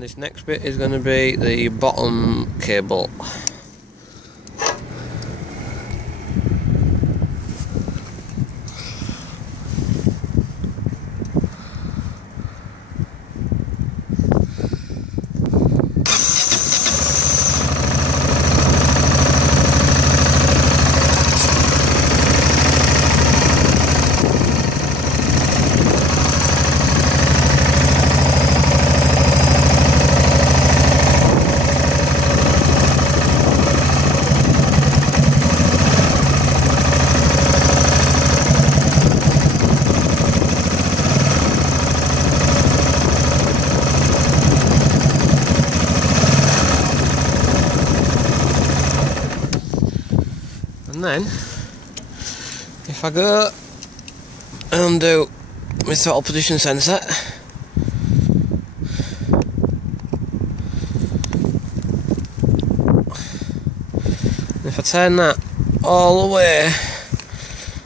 And this next bit is going to be the bottom cable. And then, if I go and do my throttle position sensor, if I turn that all the way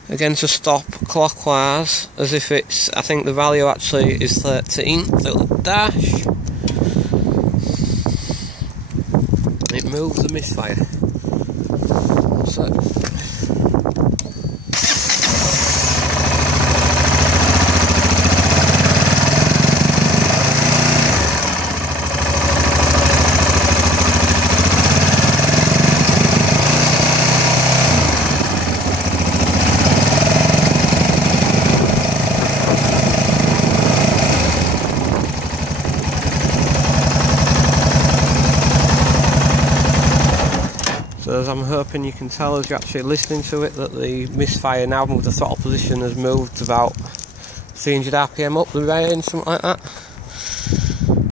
again to stop clockwise, as if it's, I think the value actually is 13, little dash, it moves the misfire. So as I'm hoping you can tell as you're actually listening to it that the misfire now with the throttle position has moved about 300 RPM up the range, something like that.